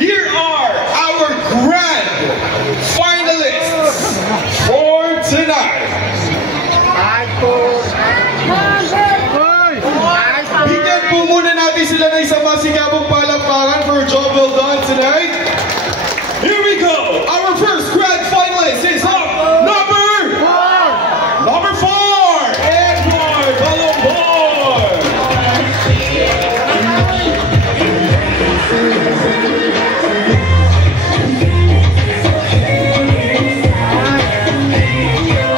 Here are our grand finalists for tonight. Bigyan po muna natin sila ng isang masigabong palakpakan for a job well done tonight. Here we go. Our first grand finalist is number 4, Edward Balambor.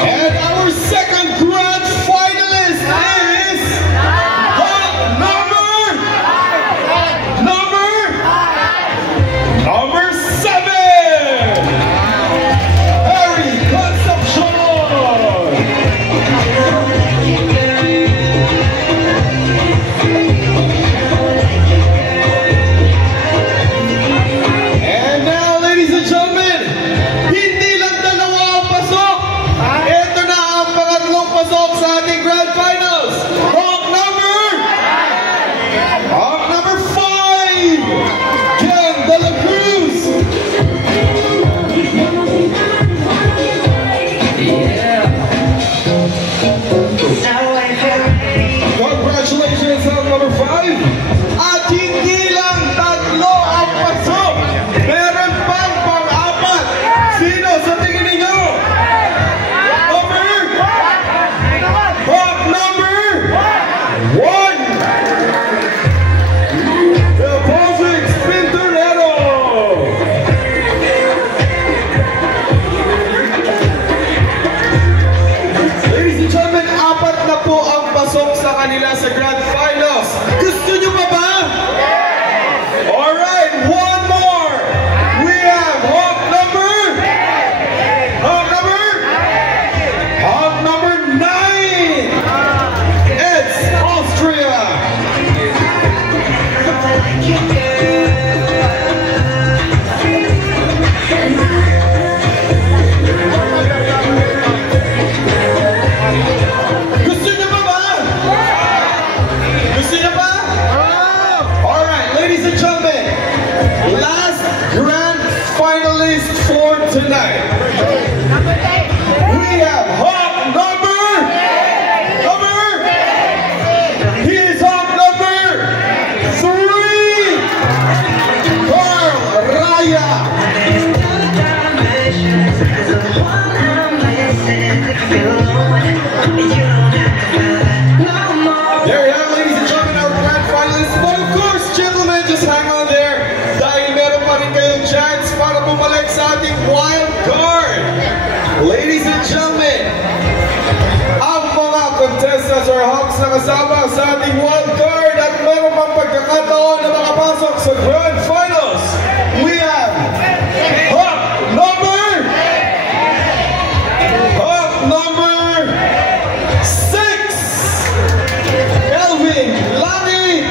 And our second grand finalist is number 7, Harry Concepcion. And now, ladies and gentlemen, hindi lang dalawa ang pasok. Ito na ang pangatlong pasok sa ating grand finals. Hawk number 5, Ken De La Cruz. Congratulations, Hawk number 5. At hindi lang tatlo ang pasok. Meron pang pang-apat. Sino sa tingin ninyo? Hawk number 1. The Posix Pintorero. Ladies and gentlemen, 4 na po ang pasok sa kanila sa Grand Finals. Gusto nyo pa ba? Alright, one more. We have Hawk number 9. It's Austria. Gusto niyo pa ba? Gusto niyo pa? Alright, ladies and gentlemen, last grand finalist for tonight. We have Hawk number. He is Hawk number 3, Carl Raya. There you have, ladies and gentlemen, our grand finalists. But of course, gentlemen, just hang on there dahil meron pa rin kayong chance para bumalik sa ating wild card. Ladies and gentlemen, ang mga contestants or Hawks na kasama sa ating wild card at meron pang pagkakataon na makapasok sa grand finals. We have Hawk number 6, Elvin Lani.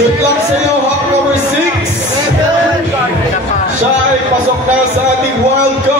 Good luck sa iyo, Hawk number 6. Siya ay pasok na sa ating wild card.